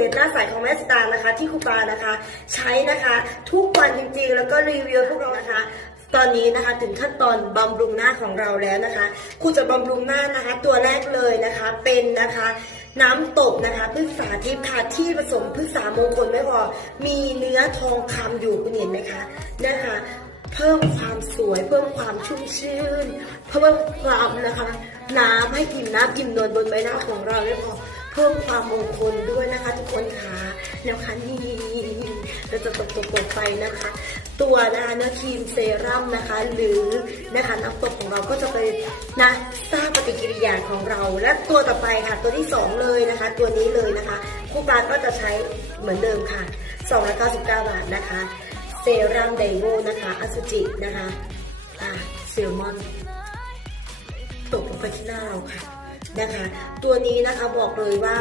เด็ดหน้าใสของแม่สตาร์นะคะ ที่ครูปานะคะ ใช้นะคะ ทุกวันจริงๆ แล้วก็รีวิวพวกเรานะคะ ตอนนี้นะคะถึงขั้นตอนบำรุงหน้าของเราแล้วนะคะครูจะบำรุงหน้านะคะ ตัวแรกเลยนะคะเป็นนะคะน้ำตกนะคะพฤกษาทิพย์ค่ะที่ผสมพฤกษามงคลไม่พอมีเนื้อทองคำอยู่คุณเห็นไหมคะนะคะ เพิ่มความสวย เพิ่มความชุ่มชื่น เพิ่มความนะคะน้ำให้อิ่มน้ำอิ่มนวลบนใบหน้าของเราไม่พอเพิ่มความมงคลด้วย แล้วค่ะนี่เราจะตกตกตกไปนะคะ ตัวนะคะเนื้อครีมเซรั่มนะคะ หรือนะคะน้ำตกของเราก็จะไปนะสร้างปฏิกิริยาของเรา และตัวต่อไปค่ะ ตัวที่สองเลยนะคะ ตัวนี้เลยนะคะคู่ปลาก็จะใช้เหมือนเดิมค่ะ299บาทนะคะเซรั่มไดโวนะคะอสุจินะคะอ่าเซลมอนตกลงไปที่หน้าเราค่ะ นะคะ ตัวนี้นะคะบอกเลยว่า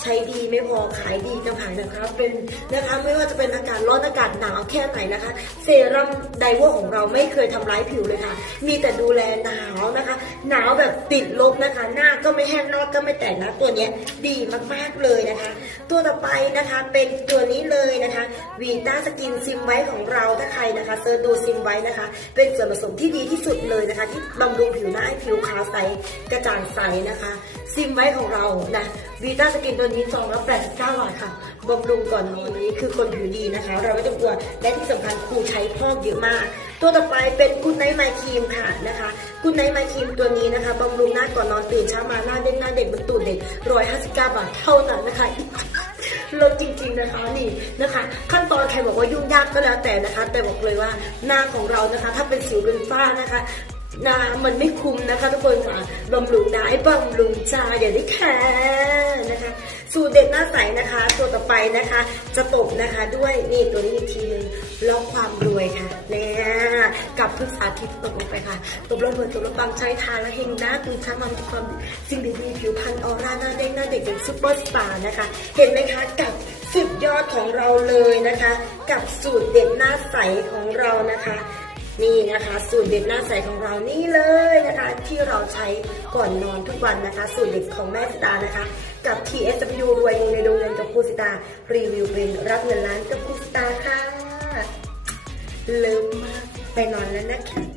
ใช้ดีไม่พอขายดีจังหายนะคะเป็นนะคะไม่ว่าจะเป็นอากาศร้อนอากาศหนาวแค่ไหนนะคะ เซรั่มไดโวของเราไม่เคยทำร้ายผิวเลยค่ะ มีแต่ดูแลหนาวนะคะ หนาวแบบติดลบนะคะ หน้าก็ไม่แห้งนอกก็ไม่แตกนะตัวนี้ดีมากๆเลยนะคะ ตัวต่อไปนะคะเป็นตัวนี้เลยนะคะวีต้าสกินซิมไว้ของเราถ้าใครนะคะเซิร์ชดูซิมไว้นะคะ เป็นส่วนผสมที่ดีที่สุดเลยนะคะ ที่บำรุงผิวหน้าให้ผิวขาวใสกระจ่างใสนะคะซิมไว้ของเรานะวีต้าสกินตัวนี้ซองละ89บาทค่ะบำรุงก่อนนอนนี้คือคนผิวดีนะคะ เราไม่ต้องกลัว และที่สำคัญครูใช้พอกเยอะมาก ตัวต่อไปเป็นกุนไนท์ไมครีมค่ะนะคะกุนไนท์ไมครีมตัวนี้นะคะบำรุงหน้าก่อนนอนตื่นเช้ามาหน้าเด้งหน้าเด็กบนตูดเด็ก159 บาทเท่านั้นนะคะลดจริงๆนะคะนี่นะคะ ขั้นตอนใครบอกว่ายุ่งยากก็แล้วแต่นะคะ แต่บอกเลยว่าหน้าของเรานะคะ ถ้าเป็นสิวเป็นฝ้านะคะ น้ามันไม่คุ้มนะคะทุกคนค่ะบำรุงได้บำรุงใจอย่าได้แคร์นะคะ สูตรเด็ดหน้าใสนะคะ ตัวต่อไปนะคะ จะตบนะคะด้วยนี่ตัวนี้อีกทีหนึงล็อกความรวยค่ะเนี่ยกับพฤกษาทิพตบลงไปค่ะตบแล้วรวยตบล้วปังใช้ทานแล้วเฮงหน้าตื่นเช้ามามีความสิ่งดีๆผิวพรรณออร่าหน้าเด้งหน้าเด็กเป็นซุปเปอร์สตาร์นะคะ เห็นไหมคะกับสุดยอดของเราเลยนะคะ กับสูตรเด็ดหน้าใสของเรานะคะ นี่นะคะสูตรเด็ดหน้าใสของเรานี่เลยนะคะ ที่เราใช้ก่อนนอนทุกวันนะคะ สูตรเด็ดของแม่สตานะคะ กับ TSW รวยเงินในดวงเงินกับครูสตารีวิวเป็นรับเงินล้านกับครูสตาค่ะเลิมมากไปนอนแล้วนะคะ